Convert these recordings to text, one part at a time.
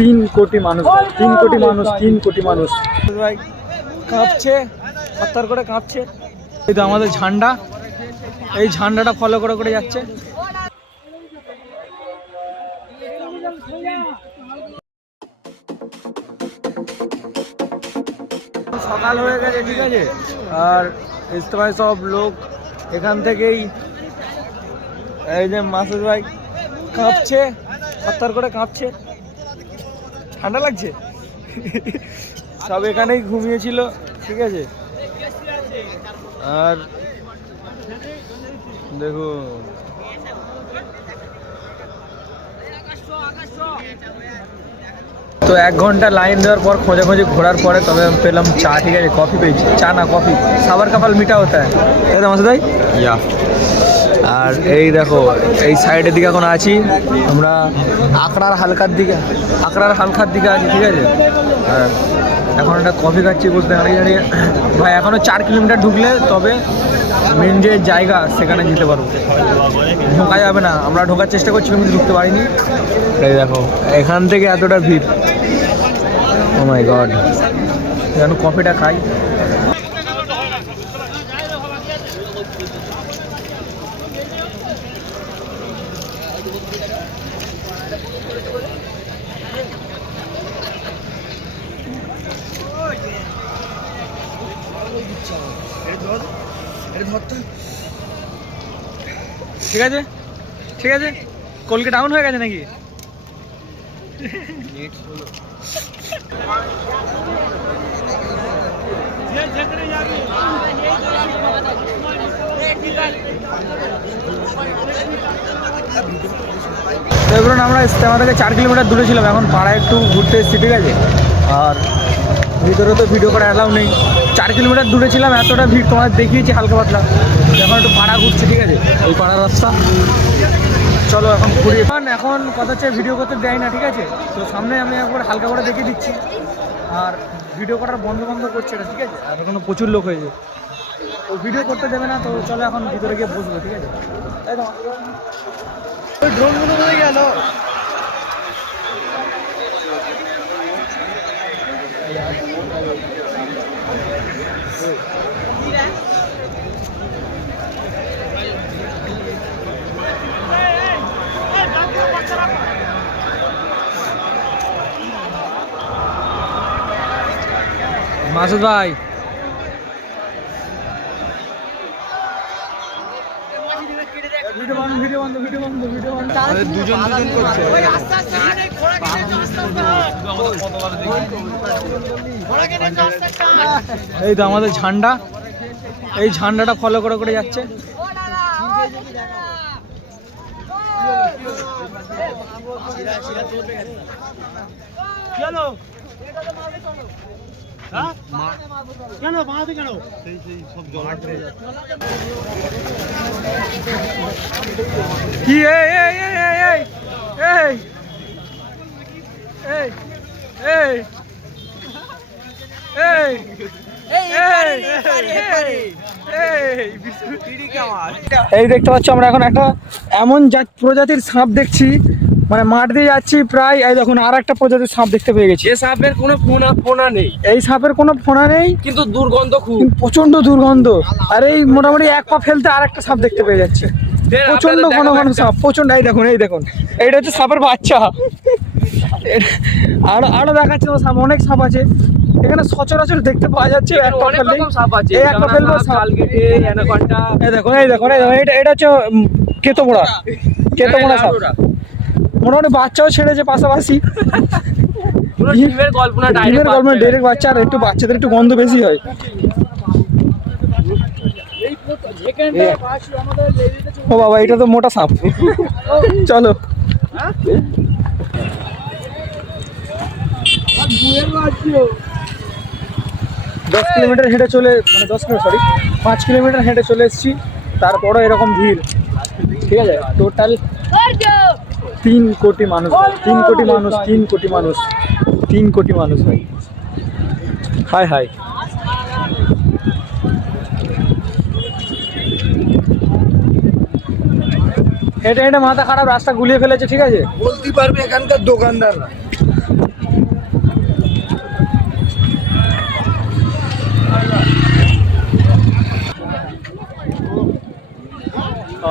3 কোটি মানুষ, 3 কোটি মানুষ, 3 কোটি মানুষ ভাই কাঁপছে, হাততার করে কাঁপছে। এই তো আমাদের ঝান্ডা, এই ঝান্ডাটা ফলো করে করে যাচ্ছে। সকাল হয়ে গেছে, ঠিক আছে, আর ইজতেমায় সব লোক এখান থেকেই, এই যে মাসুদ ভাই কাঁপছে, হাততার করে কাঁপছে, ঠান্ডা লাগছে। সব এখানেই ঘুমিয়েছিল, ঠিক আছে। আর দেখো তো 1 ঘন্টা লাইন দেওয়ার পর খোঁজাখুঁজি ঘোরার পরে তবে আমি পেলাম চা, ঠিক আছে, কফি পেয়েছি, চা না কফি, সাবার কাপাল মিঠা হতা হয়, তাই তো মাসুদ ভাই? ইয়া। আর এই দেখো এই সাইডের দিকে এখন আছি আমরা, আকড়ার হালকার দিকে আছি, ঠিক আছে। আর এখন একটা কফি খাচ্ছি বলতে দাঁড়িয়ে দাঁড়িয়ে। ভাই এখনও 4 কিলোমিটার ঢুকলে তবে মেন যে জায়গা সেখানে যেতে পারবো, ঢোকা যাবে না। আমরা ঢোকার চেষ্টা করছি কিন্তু ঢুকতে পারিনি। এই দেখো এখান থেকে এতটা ভিড়, ও মাই গড। এখন কফিটা খাই। ঠিক আছে, ঠিক আছে, কলকে ডাউন হয়ে গেছে নাকি? দেখুন আমরা ইজতেমা থেকে 4 কিলোমিটার দূরে ছিলাম, এখন পাড়ায় একটু ঘুরতে এসেছি, ঠিক আছে। আর ভিতরে তো ভিডিও করা অ্যালাউ নেই। 4 কিলোমিটার দূরে ছিলাম, এতটা ভিড় তোমাদের দেখিয়েছি হালকা পাতলা। এখন একটু পাড়া ঘুরছি, ঠিক আছে, ওই পাড়ার রাস্তা। চলো এখন ঘুরি। এখন কথা হচ্ছে ভিডিও করতে দেয় না, ঠিক আছে, তো সামনে আমি একবার হালকা করে দেখিয়ে দিচ্ছি। আর ভিডিও করার বন্ধ করছে এটা, ঠিক আছে। আর এখনো প্রচুর লোক হয়েছে, তো ভিডিও করতে দেবে না। তো চলো এখন ভিতরে গিয়ে বসবো, ঠিক আছে। তাই তো ওই ড্রোনগুলো হয়ে গেল। মাসুদ ভাই এই তো আমাদের ঝান্ডা, এই ঝান্ডাটা ফলো করে করে যাচ্ছে। কেন বাঁধে কেন কি এই দেখতে পাচ্ছ আমরা এখন একটা এমন প্রজাতির সাপ দেখছি, মানে মাঠ দিয়ে যাচ্ছি প্রায়, এই দেখুন আর একটা প্রজাতির সাপ দেখতে পেয়ে গেছি। এই সাপের কোনো ফোনা নেই, এই সাপের কোনো ফোনা নেই, কিন্তু দুর্গন্ধ খুব, প্রচন্ড দুর্গন্ধ। আর এই মোটামুটি 1 পা ফেলতে আর একটা সাপ দেখতে পেয়ে যাচ্ছে, প্রচন্ড ঘন ঘন সাপ, প্রচন্ড। এই দেখুন এইটা হচ্ছে সাপের বাচ্চা। আরো দেখাচ্ছে সাপ, অনেক সাপ আছে এখানে সচরাচর দেখতে পাওয়া যাচ্ছে। অনেক রকম সাপ আছে, এই একটা ফেলবো কালকেটে, অ্যানাকন্ডা। এই দেখুন এটা হচ্ছে কেতমোড়া সাপ। মোটামুটি বাচ্চাও ছেড়েছে পাশাপাশি। ডিমের গল্পনা ডাইরেক্ট বাচ্চা, আর একটু বাচ্চাদের একটু গন্ধ বেশি হয়। ও বাবা, এটা তো মোটা সাপ। চলো দশ কিলোমিটার হেঁটে চলে, মানে 5 কিলোমিটার হেঁটে চলে এসেছি, তারপরও এরকম ভিড়, ঠিক আছে। টোটাল 3 কোটি মানুষ, 3 কোটি মানুষ, 3 কোটি মানুষ, 3 কোটি মানুষ ভাই। High high. হেঁটে হেঁটে মাথা খারাপ, রাস্তা গুলিয়ে ফেলেছে, ঠিক আছে। বলতে পারবে এখানকার দোকানদাররা আমরা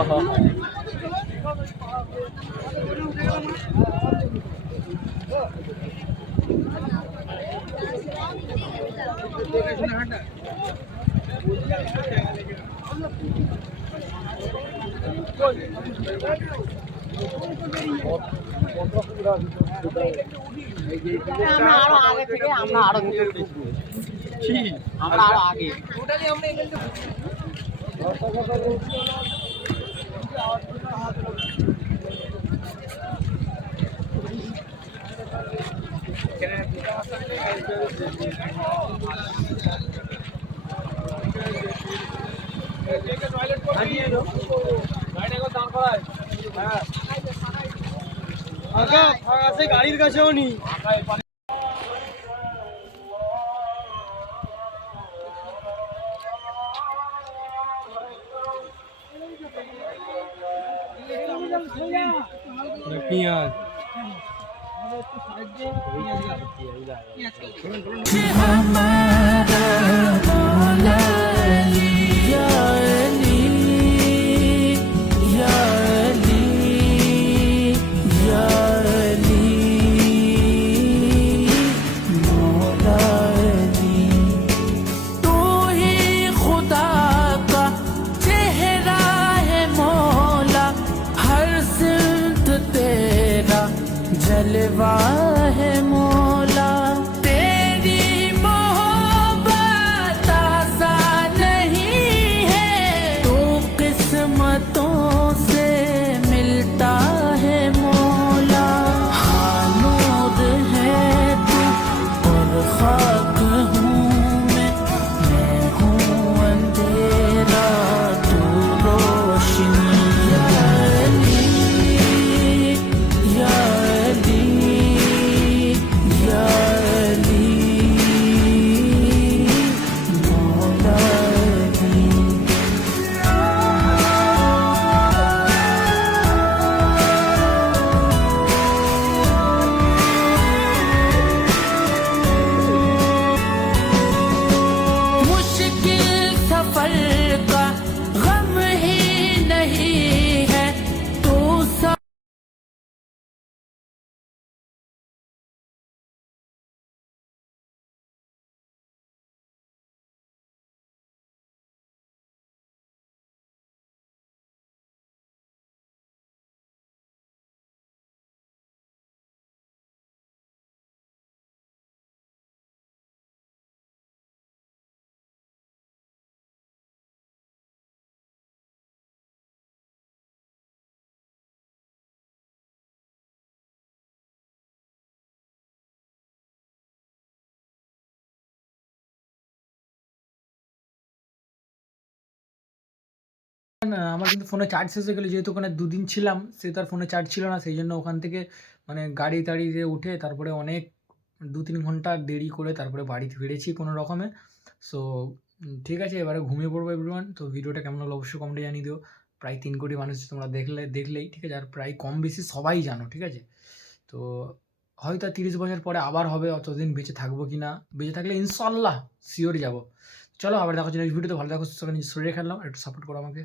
আরো আগে থেকে আমরা আরো আমরা আরো আগে গাড়ির কাছেও নি পেঁয়াজ जलवा है मौला तेरी मोहब्बत आसान नहीं है तो किस्मतों से मिलता है मौला हानूद है तू और खाक हूँ मैं हूँ अंधेरा तू रोशनी या अली या না, আমার কিন্তু ফোনে চার্জ শেষ হয়ে গেলো, যেহেতু ওখানে 2 দিন ছিলাম, সেহেতু আর ফোনে চার্জ ছিল না। সেই জন্য ওখান থেকে মানে গাড়ি-টাড়িতে উঠে তারপরে অনেক 2-3 ঘন্টা দেরি করে তারপরে বাড়ি ফিরেছি কোনো রকমে। সো ঠিক আছে, এবারে ঘুমিয়ে পড়বো এভরিওয়ান। তো ভিডিওটা কেমন লাগলো অবশ্যই কমেন্টে জানিয়ে দিও। প্রায় 3 কোটি মানুষ তোমরা দেখলেই ঠিক আছে, আর প্রায় কম বেশি সবাই জানো, ঠিক আছে? তো হয়তো 30 বছর পরে আবার হবে, অতদিন বেঁচে থাকবো কি না, বেঁচে থাকলে ইনশাআল্লাহ শিওর যাবো। চলো আবার দেখা হচ্ছে নেক্সট ভিডিওতে। ভালো থাকো, সুস্থ থাকো, নিজের শরীরে খেলাম, একটু সাপোর্ট করো আমাকে।